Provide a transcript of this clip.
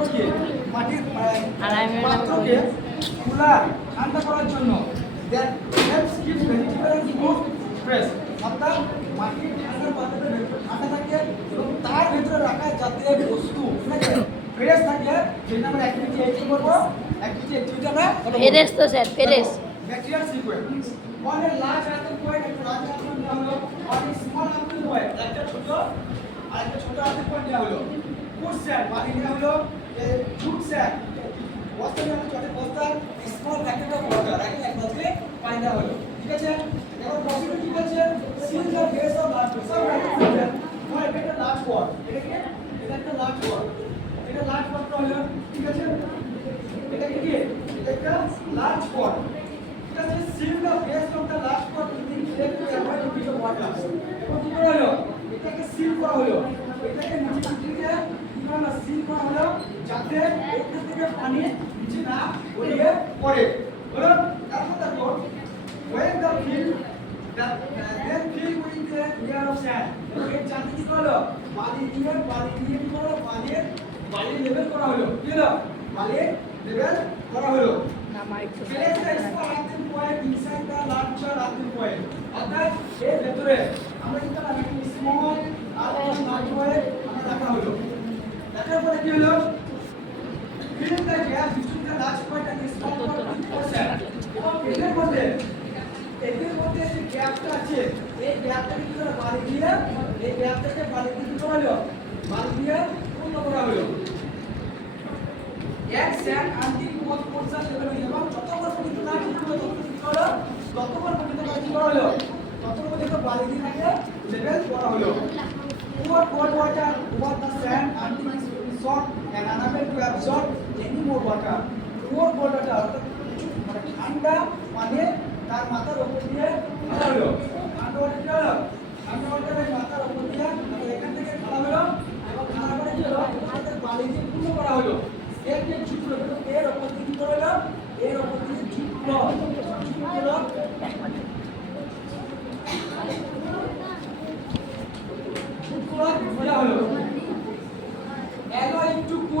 পাত্রকে মাটির পাত্রকে কুলার ঠান্ডা করার জন্য that helps keep vegetable food fresh. অর্থাৎ মাটির ঠান্ডা পাত্রটা ঠান্ডা থাকে এবং তার ভিতরে রাখা জাতীয় বস্তু ফ্রেশ থাকে, যেটা আমরা অ্যাক্টিভিটি এইটি করবো। অ্যাক্টিভিটি আমরা ফেরেস তো স্যার, ফেরেস। Bacterial sequence on a large earthen point, একটা লার্জ আর্থেন দেওয়া হলো, on a small earthen point একটা ছোট আর একটা ছোট আর্থেন পয়েন্ট দেওয়া হলো। ফুড স্যাক বালি দেওয়া হলো, ফুড স্যাক বস্তা দেওয়া হলো, বস্তা স্মল প্যাকেট অফ ওয়াটার এক বালতি পানি দেওয়া হলো। ঠিক আছে, এখন প্রসিডিউর কি বলছে? Seal the base of large সব রাইট। হয় এটা লার্জ পট, এটা কি? এটা একটা লার্জ পট, এটা লার্জ পট হলো। ঠিক আছে, এটা কি? এটা একটা লার্জ পট। ঠিক আছে, seal the base of the large pot with clay to avoid loss of water. এখন কি করা হলো? এটাকে সিল করা হলো, এটাকে নিচে দিয়ে কি করা হলো? সিল করা হলো, যাতে এখান থেকে পানি নিচে না গড়িয়ে পড়ে। হলো, তারপর দেখো when the fill then fill with the layer of sand, এই চারটি কি হলো? বালি দিয়ে কি হলো? বালি লেভেল করা হলো। কি হলো? বালি লেভেল করা হলো। Place the small earthen point inside the larger earthen point. অর্থাৎ এর ভেতরে আমরা কি করলাম? একটা স্মল আর লার্জ পয়েন্ট আমরা রাখা হলো। রাখার পরে কি হলো? fill the gap between the large point and the small point with sand. এবং এর মধ্যে যে গ্যাপটা আছে, এই গ্যাপটাকে কি করে বালি দিয়ে, এই গ্যাপটাকে বালি দিয়ে কি করা হলো? বালি দিয়ে পূর্ণ করা হলো। এক sand until both portion level হয়ে এবং যতবার পর্যন্ত না ঠিক হলো ততবার পর্যন্ত কি করা হলো? ততবার পর্যন্ত বালি দিয়ে তাকে লেভেল করা হলো। Pour cold water over the sand until it is soft and unable to absorb any more water. Pour cold water মানে ঠান্ডা পানি তার মাথার উপর দিয়ে ঢালা হলো। ঠান্ডা ওয়াটারের মাথার উপর দিয়ে এখান থেকে ঢালা হলো এবং ঢালা করে কি হলো? আমাদের বালি দিয়ে পূর্ণ করা হলো। এর যে ঝুঁকলো, এর উপর দিয়ে কি করা হলো? এর উপর দিয়ে ঝুঁকলো দেওয়া হলো।